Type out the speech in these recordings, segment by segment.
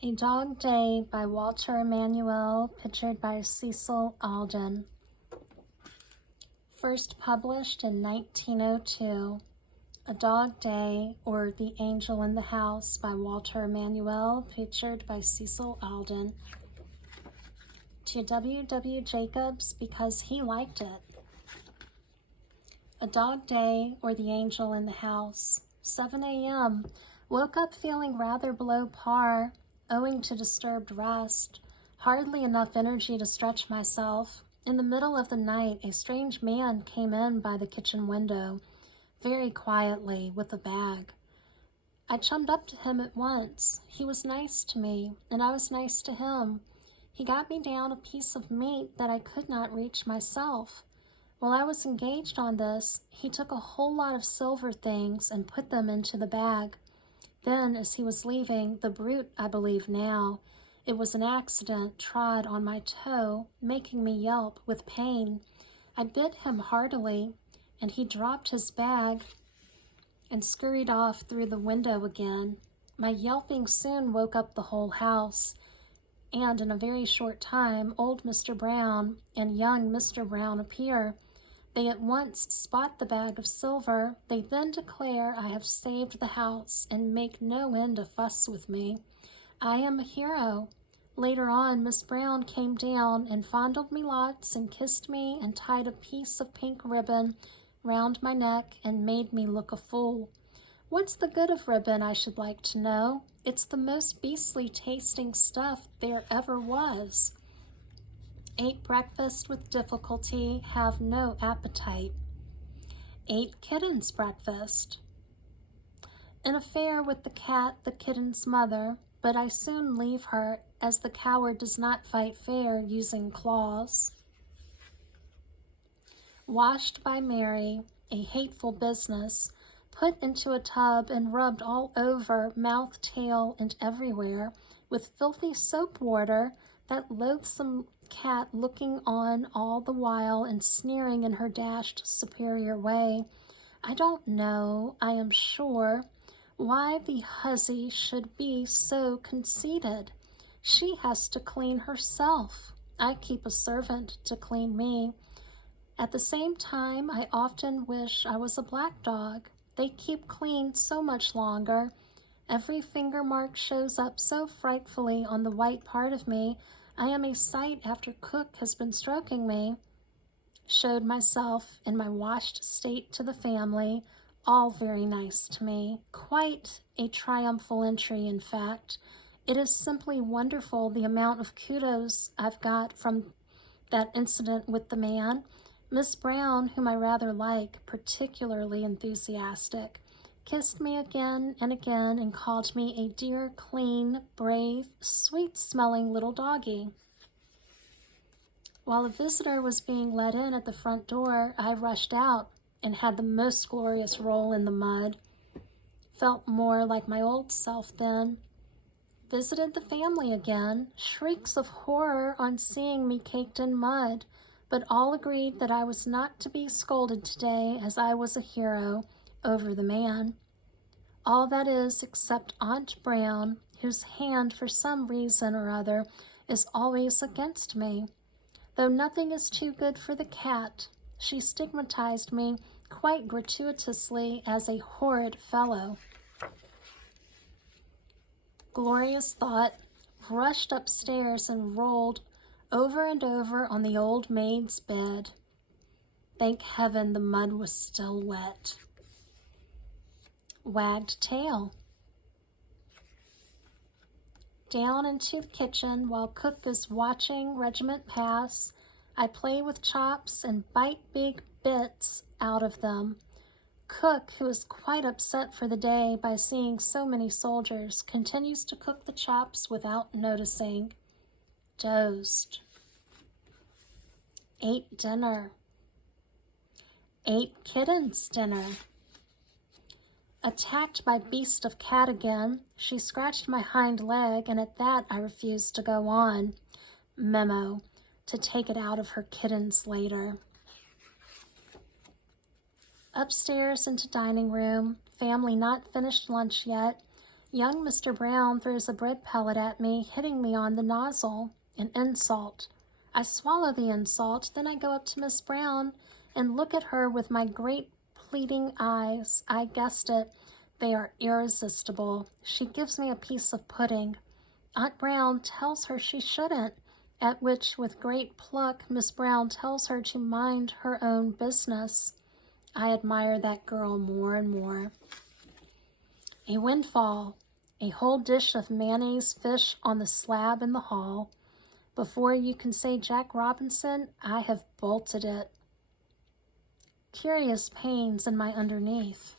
A Dog Day by Walter Emanuel, pictured by Cecil Aldin. First published in 1902. A Dog Day, or The Angel in the House by Walter Emanuel, pictured by Cecil Aldin. To W. W. Jacobs, because he liked it. A Dog Day, or The Angel in the House. 7 a.m. Woke up feeling rather below par, owing to disturbed rest. Hardly enough energy to stretch myself. In the middle of the night, a strange man came in by the kitchen window, very quietly, with a bag. I chummed up to him at once. He was nice to me, and I was nice to him. He got me down a piece of meat that I could not reach myself. While I was engaged on this, he took a whole lot of silver things and put them into the bag. Then, as he was leaving, the brute, I believe now, it was an accident, trod on my toe, making me yelp with pain. I bit him heartily, and he dropped his bag and scurried off through the window again. My yelping soon woke up the whole house, and in a very short time, old Mr. Brown and young Mr. Brown appear. They at once spot the bag of silver. They then declare I have saved the house and make no end of fuss with me. I am a hero. Later on, Miss Brown came down and fondled me lots and kissed me and tied a piece of pink ribbon round my neck and made me look a fool. What's the good of ribbon, I should like to know? It's the most beastly tasting stuff there ever was. Ate breakfast with difficulty, have no appetite. Ate kitten's breakfast. An affair with the cat, the kitten's mother, but I soon leave her, as the coward does not fight fair using claws. Washed by Mary, a hateful business, put into a tub and rubbed all over, mouth, tail, and everywhere, with filthy soap water, that loathsome cat looking on all the while and sneering in her dashed superior way. I don't know, I am sure, why the hussy should be so conceited. She has to clean herself. I keep a servant to clean me. At the same time, I often wish I was a black dog. They keep clean so much longer. Every finger mark shows up so frightfully on the white part of me. I am a sight after cook has been stroking me. Showed myself in my washed state to the family, all very nice to me. Quite a triumphal entry, in fact. It is simply wonderful the amount of kudos I've got from that incident with the man. Miss Brown, whom I rather like, particularly enthusiastic, kissed me again and called me a dear, clean, brave, sweet-smelling little doggy. While a visitor was being let in at the front door, I rushed out and had the most glorious roll in the mud. Felt more like my old self then. Visited the family again, shrieks of horror on seeing me caked in mud, but all agreed that I was not to be scolded today, as I was a hero over the man. All that is, except Aunt Brown, whose hand, for some reason or other, is always against me. Though nothing is too good for the cat, she stigmatized me quite gratuitously as a horrid fellow. Glorious thought, rushed upstairs and rolled over and over on the old maid's bed. Thank heaven the mud was still wet. Wagged tail. Down into the kitchen while cook is watching regiment pass. I play with chops and bite big bits out of them. Cook, who is quite upset for the day by seeing so many soldiers, continues to cook the chops without noticing. Dozed. Ate dinner. Ate kitten's dinner. Attacked by beast of cat again. She scratched my hind leg, and at that I refused to go on. Memo, to take it out of her kittens later. Upstairs into dining room. Family not finished lunch yet. Young Mr. Brown throws a bread pellet at me, hitting me on the nozzle. An insult. I swallow the insult, then I go up to Miss Brown and look at her with my great pleading eyes. I guessed it. They are irresistible. She gives me a piece of pudding. Aunt Brown tells her she shouldn't, at which, with great pluck, Miss Brown tells her to mind her own business. I admire that girl more and more. A windfall. A whole dish of mayonnaise fish on the slab in the hall. Before you can say Jack Robinson, I have bolted it. Curious pains in my underneath.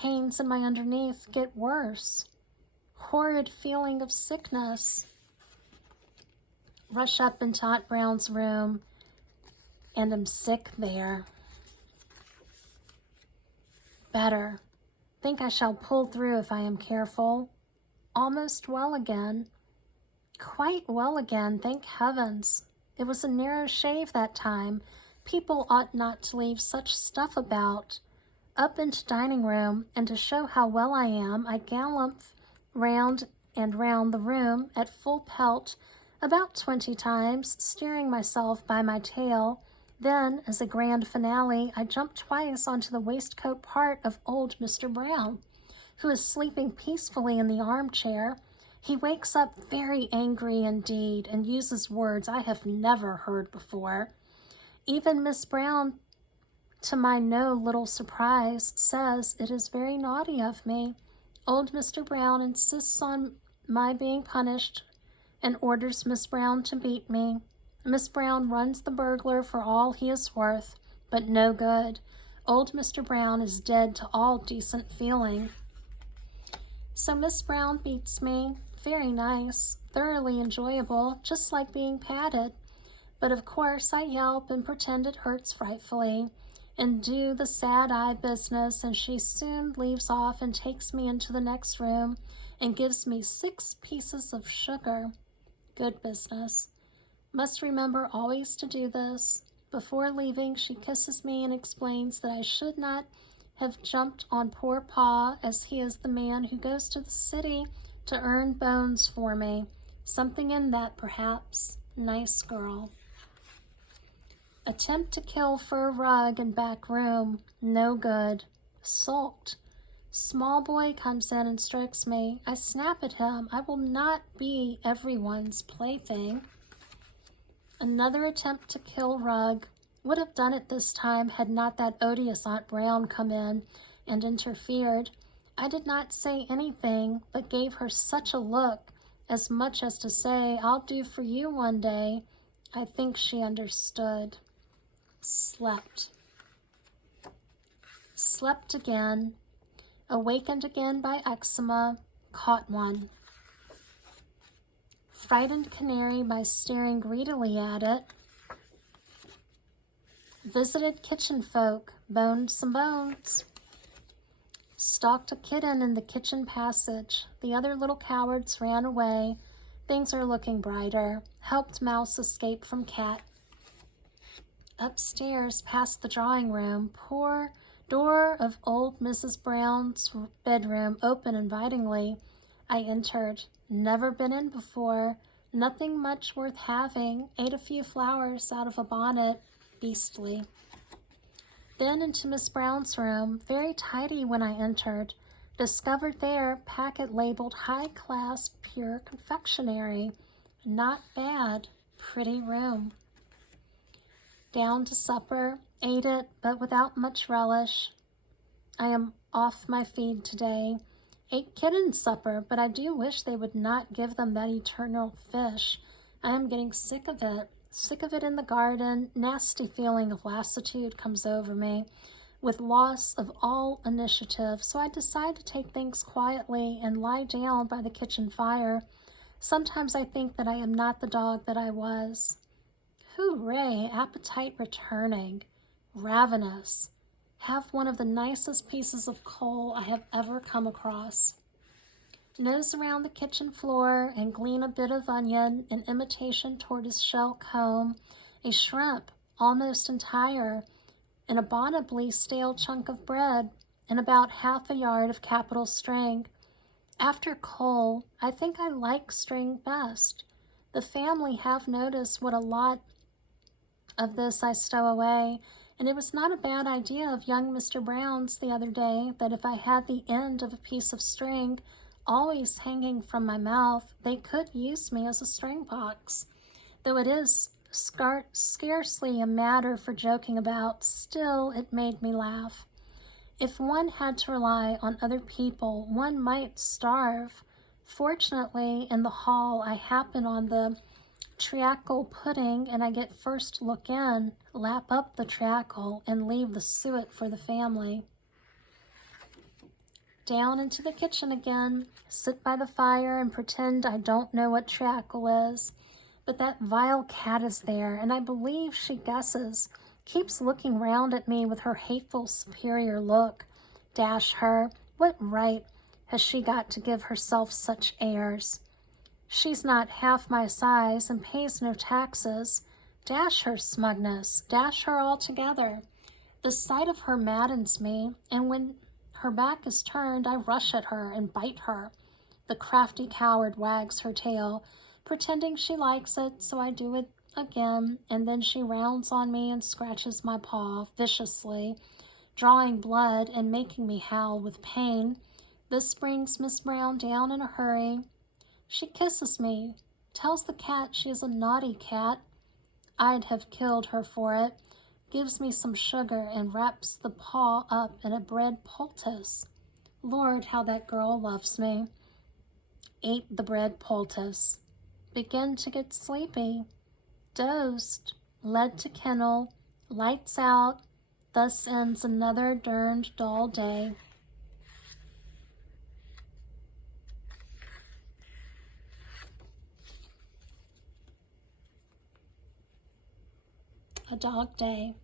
Pains in my underneath get worse. Horrid feeling of sickness. Rush up into Aunt Brown's room and am sick there. Better. Think I shall pull through if I am careful. Almost well again. Quite well again, thank heavens. It was a narrow shave that time. People ought not to leave such stuff about. Up into dining room, and to show how well I am, I gallop round and round the room at full pelt, about 20 times, steering myself by my tail. Then, as a grand finale, I jump twice onto the waistcoat part of old Mr. Brown, who is sleeping peacefully in the armchair. He wakes up very angry indeed and uses words I have never heard before. Even Miss Brown, to my no little surprise, says it is very naughty of me. Old Mr. Brown insists on my being punished and orders Miss Brown to beat me. Miss Brown runs the burglar for all he is worth, but no good. Old Mr. Brown is dead to all decent feeling. So Miss Brown beats me. Very nice, thoroughly enjoyable, just like being patted. But of course I yelp and pretend it hurts frightfully and do the sad eye business, and she soon leaves off and takes me into the next room and gives me 6 pieces of sugar. Good business. Must remember always to do this. Before leaving, she kisses me and explains that I should not have jumped on poor Pa, as he is the man who goes to the city to earn bones for me. Something in that, perhaps. Nice girl. Attempt to kill fur rug in back room. No good. Sulked. Small boy comes in and strokes me. I snap at him. I will not be everyone's plaything. Another attempt to kill rug. Would have done it this time had not that odious Aunt Brown come in and interfered. I did not say anything, but gave her such a look, as much as to say, I'll do for you one day. I think she understood. Slept. Slept again. Awakened again by eczema. Caught one. Frightened canary by staring greedily at it. Visited kitchen folk. Boned some bones. Stalked a kitten in the kitchen passage. The other little cowards ran away. Things are looking brighter. Helped mouse escape from cat. Upstairs, past the drawing room, poor door of old Mrs. Brown's bedroom open invitingly. I entered. Never been in before. Nothing much worth having. Ate a few flowers out of a bonnet. Beastly. Then into Miss Brown's room, very tidy when I entered. Discovered there packet labeled high-class pure confectionery. Not bad. Pretty room. Down to supper. Ate it, but without much relish. I am off my feed today. Ate kitten supper, but I do wish they would not give them that eternal fish. I am getting sick of it. Sick of it in the garden. Nasty feeling of lassitude comes over me, with loss of all initiative, so I decide to take things quietly and lie down by the kitchen fire. Sometimes I think that I am not the dog that I was. Hooray, appetite returning. Ravenous. Have one of the nicest pieces of coal I have ever come across. Nose around the kitchen floor and glean a bit of onion, an imitation tortoiseshell comb, a shrimp, almost entire, an abominably stale chunk of bread, and about half a yard of capital string. After coal, I think I like string best. The family have noticed what a lot of this I stow away, and it was not a bad idea of young Mr. Brown's the other day that if I had the end of a piece of string always hanging from my mouth, they could use me as a string box. Though it is scarcely a matter for joking about, still it made me laugh. If one had to rely on other people, one might starve. Fortunately, in the hall, I happen on the treacle pudding, and I get first look in, lap up the treacle, and leave the suet for the family. Down into the kitchen again, sit by the fire and pretend I don't know what treacle is. But that vile cat is there, and I believe she guesses, keeps looking round at me with her hateful superior look. Dash her, what right has she got to give herself such airs? She's not half my size and pays no taxes. Dash her smugness, dash her altogether. The sight of her maddens me, and when her back is turned, I rush at her and bite her. The crafty coward wags her tail, pretending she likes it, so I do it again, and then she rounds on me and scratches my paw viciously, drawing blood and making me howl with pain. This brings Miss Brown down in a hurry. She kisses me, tells the cat she is a naughty cat. I'd have killed her for it, gives me some sugar and wraps the paw up in a bread poultice. Lord, how that girl loves me. Ate the bread poultice. Begin to get sleepy. Dozed. Led to kennel. Lights out. Thus ends another derned dull day. A Dog Day.